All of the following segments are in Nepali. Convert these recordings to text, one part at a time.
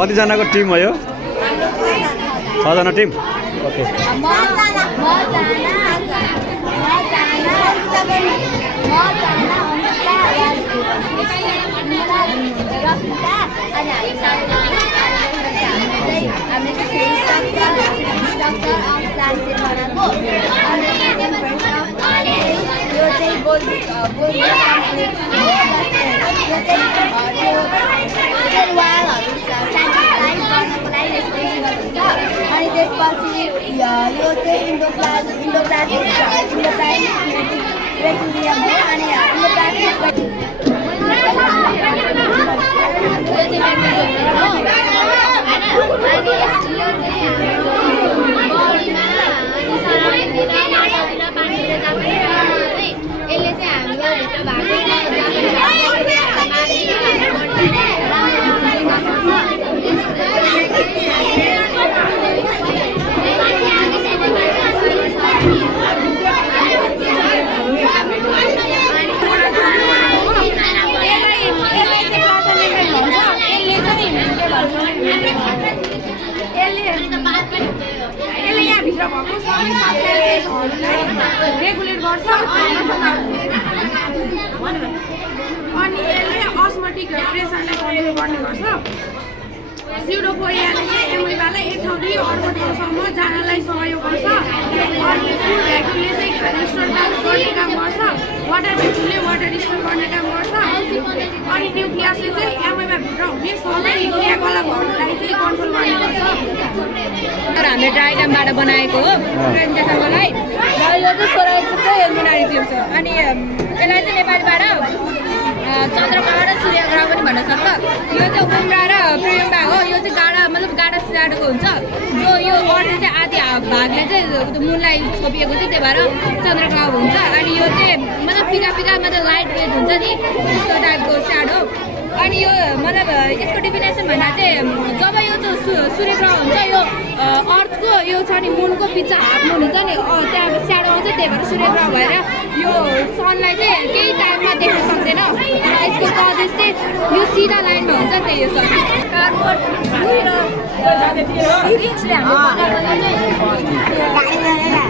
कतिजनाको टिम हो यो? 6 जना टिम। ओके अनि त्यसपछि यो चाहिँ इन्डोप्लाज्मिक रेटिकुलम हो अनि इन्डोप्लाज्मिक रेगुलेट गर्छ अनि यसले अस्मोटिक प्रेसरलाई कन्ट्रोल गर्ने गर्छ। स्युडोपोडियाले चाहिँ एमोइबालाई एक ठाउँदेखि अर्को ठाउँसम्म जानलाई सहयोग गर्छ। अनि फुड भ्याक्युमले चाहिँ खाना स्टोर गर्ने काम गर्छ। वाटर भ्याक्युमले वाटर स्टोर गर्ने काम गर्छ। अनि न्युक्लियसले चाहिँ एमोइबाभित्र हुने सबै क्रियाकलापहरूलाई चाहिँ कन्ट्रोल गर्ने गर्छ। हामीले डायग्रामबाट बनाएको हो प्रेजेन्टेसनको लागि र यो चाहिँ सोराइको एल्मिनारी ट्युब छ अनि यसलाई चाहिँ नेपालीबाट चन्द्रग्रह र सूर्यग्रह पनि भन्न सक्छ। यो चाहिँ उम्रा र प्रियम्बा हो। यो चाहिँ गाडा मतलब गाडा सिराडोको हुन्छ जो यो अर्थ चाहिँ आधी भागले चाहिँ मुनलाई छोपिएको चाहिँ त्यही भएर चन्द्रग्रह हुन्छ। अनि यो चाहिँ मतलब फिका फिका मतलब लाइट वेट हुन्छ नि त्यस्तो टाइपको स्याडो। अनि यो मतलब यसको डेफिनेसन भन्दा चाहिँ जब यो चाहिँ सूर्यग्रह हुन्छ यो अर्थको यो छ नि मुनको बिच हाफ मुन हुन्छ नि त्यहाँ स्याडो आउँछ त्यही भएर सूर्यग्रह भएर यो सनलाई चाहिँ केही टाइममा देख्न सक्दैन। यसको कजेस चाहिँ यो सिधा लाइनमा हुन्छ त्यही हो सर। कार्बन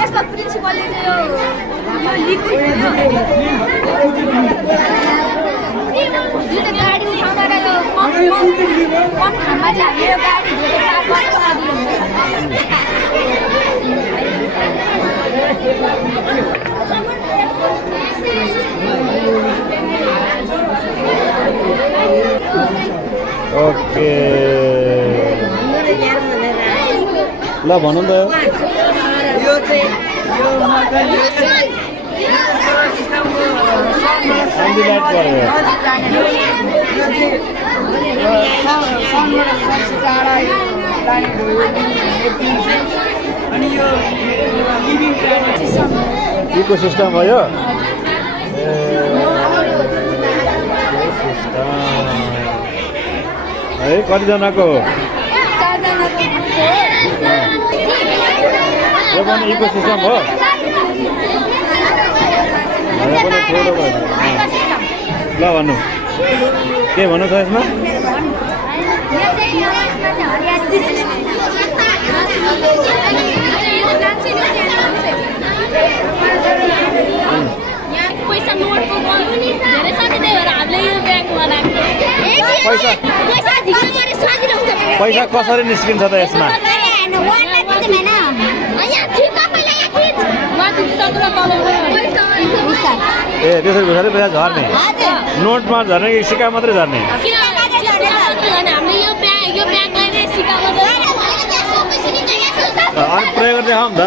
यसको प्रिन्सिपलले चाहिँ यो लिक्विड यो चाहिँ गाडी उठाउँदा यो पम्प ठाउँमा चाहिँ हामीले यो गाडी धोएर गर्न सजिलो हुन्छ। ओके ल भनौँ त यो चाहिँ यो इकोसिस्टम हो यो। है कतिजनाको यो पनि इकोसिस्टम हो। ल भन्नु के भन्नु छ यसमा? पैसा नोटको धेरै छ त्यही भएर हामीले यो ब्याङ्क बनाएको। पैसा कसरी निस्किन्छ त यसमा? ए त्यसरी घुसारे पैसा झर्ने? नोटमा झर्ने कि सिक्का मात्रै झर्ने? अनि प्रयोग गर्दै आउँ त।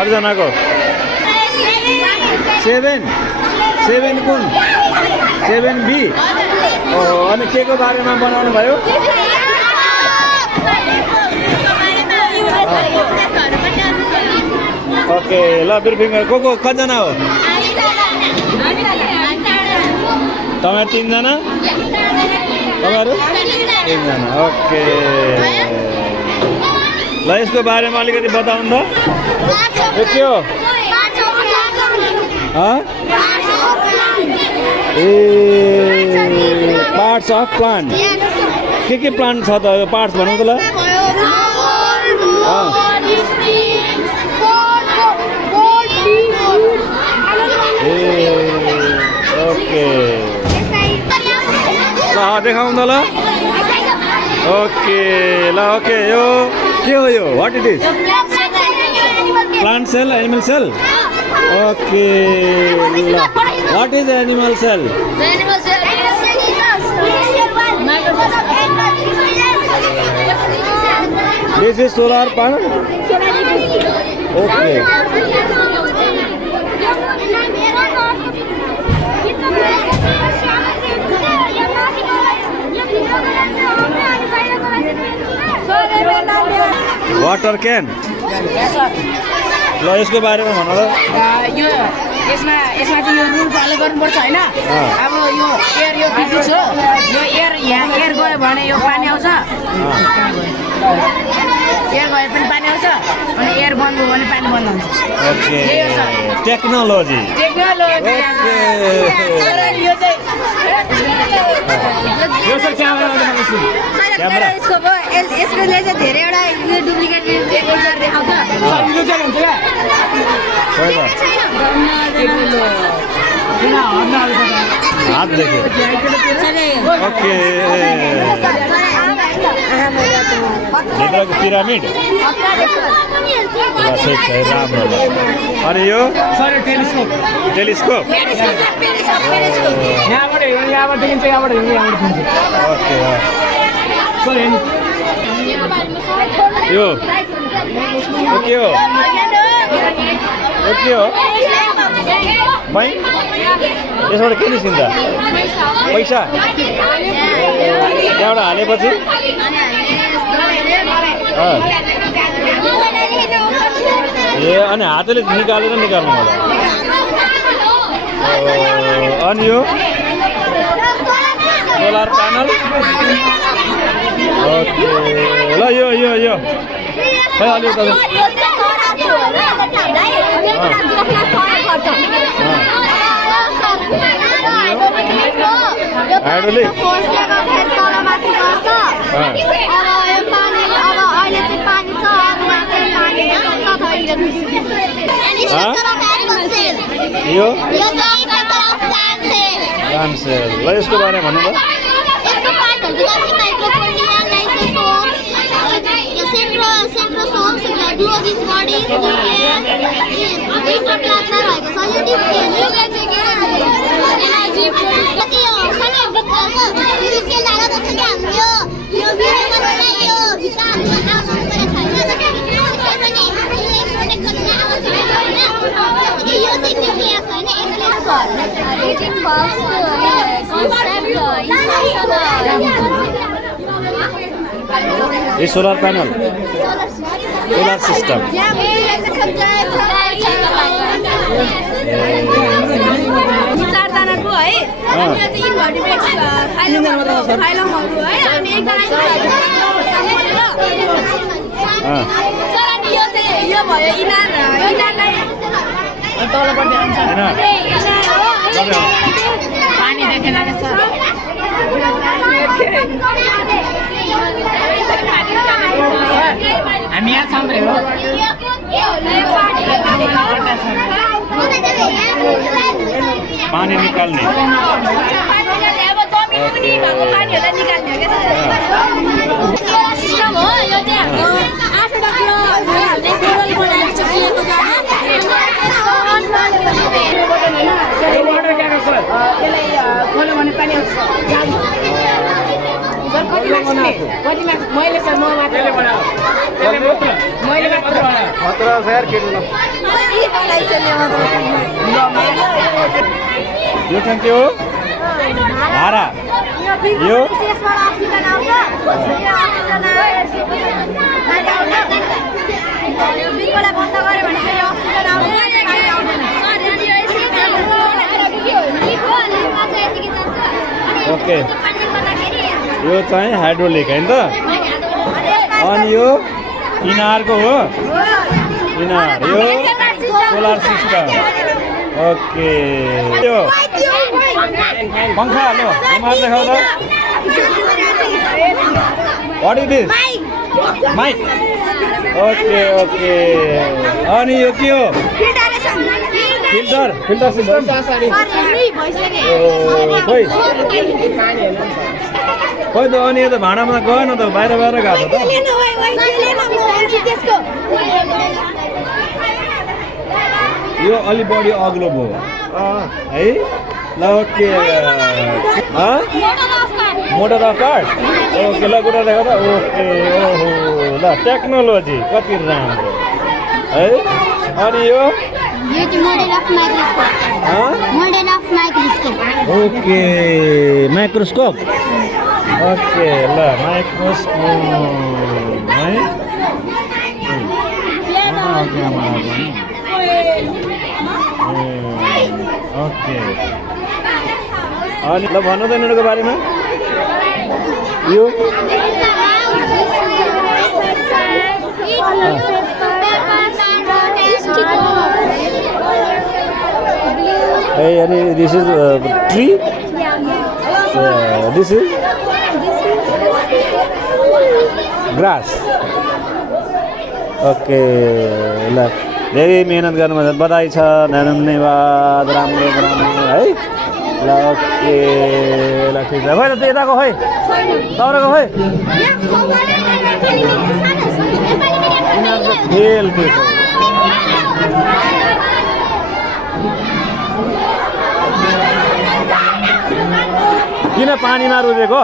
कतिजनाको? 7 कुन 7B? अनि के को बारेमा बनाउनु भयो? ओके ल ब्रिफिङ को कतिजना हो तपाईँ 3 जना तपाईँहरू 3 जना ओके ल यसको बारेमा अलिकति बताउनु त यो के हो ए पार्ट्स अफ प्लान्ट के प्लान्ट छ त यो पार्ट्स भनौँ त ल ए ओके ल देखाउँ त ल ओके ल ओके यो के हो यो what it is plant cell animal cell okay ल what is animal cell this is solar panel okay water can ल यसको बारेमा भन त यो यसमा चाहिँ यो रुल फलो गर्नुपर्छ होइन अब यो फिजिक्स हो यो यहाँ एयर गयो भने यो पानी आउँछ एयर गए पनि पानी आउँछ अनि एयर बन्द भयो भने पानी बन्द हुन्छ ओके टेक्नोलोजी यसले चाहिँ धेरैवटा डुप्लिकेट देखाउँछ हात देख्यो ओके भित्रको पिरामिड राम्रो ल अनि यो टेलिस्कोप ओके यो के हो भाइ यसबाट के निस्किन्छ पैसा त्यहाँबाट हालेपछि ए अनि हातले निकाल्नु होला अनि यो सोलर प्यानल ओके ल यो खै अलि हाइड्रोलिक यो ल यसको बारेमा भन्नु त ये सोलर पैनल सोलर सिस्टम चारजनाको है अनि यो चाहिँ इन्भर्टिब्रेट्स फाइलमहरु है अनि सर अनि यो चाहिँ यो भयो इनार यो चारलाई तलपट्टि आउँछ पानी देखेन सर हामी यहाँ छौँ रे पानी निकाल्ने अब जमिन मुनि भएको पानीहरुलाई निकाल्ने हो के सिस्टम हो यो चाहिँ हाम्रो 8 वटा कुराहरुले मोडल बनाएर चलिएको यसलाई खोल्यो भने पानी आउँछ सर कति मार्क्स मैले सर म मात्र मैले मात्र खतरा छ यार केटो यो चाहिँ के हो धारा यो यसबाट अक्सिजन आउँछ यो अक्सिजन आएपछि पानी आउँछ यो बिलकोलाई बन्द गर्यो भने फेरि अक्सिजन आउँछ पानी आउँदैन ओके यो चाहिँ हाइड्रोलिक होइन त अनि यो इनारको हो इनार यो सोलर सिस्टम ओके यो पंखा लो हमारे देखाओ तो what is this mic okay okay अनि यो के हो फिल्टर सिस्टम खोइ खोइ त अनि यो त भाँडामा गएन त बाहिर बाहिर गएको त यो अलि बढी अग्लो भयो है ल okay motor of card okay ल कुरा देखा त ओके ओहो ल टेक्नोलोजी कति राम्रो है अनि यो ओके माइक्रोस्कोप ओके ल माइक्रोस्कोप है ओके अनि ल भन्नु त यिनीहरूको बारेमा यो hey अनि this is tree this is grass okay ल धेरै मेहनत गर्नुभयो बधाई छ धन्यवाद राम्रो राम्रो है ल ओके ल ठिक छ खोइ त यताको खोइ तपाईँको खोइ फेल के छ किन पानीमा रुजेको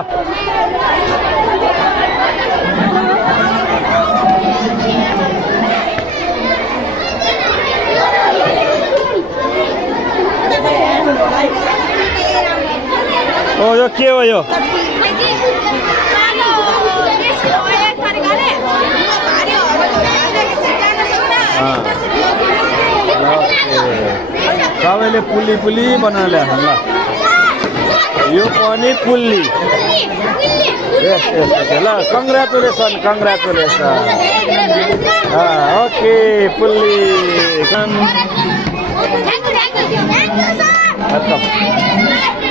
ओ यो के हो यो सबैले पुल्ली पुल्ली बनाएर ल्याएको ल यो पनि पुल्ली यस यस ल congratulation okay pulley Thank you, sir. खत्तम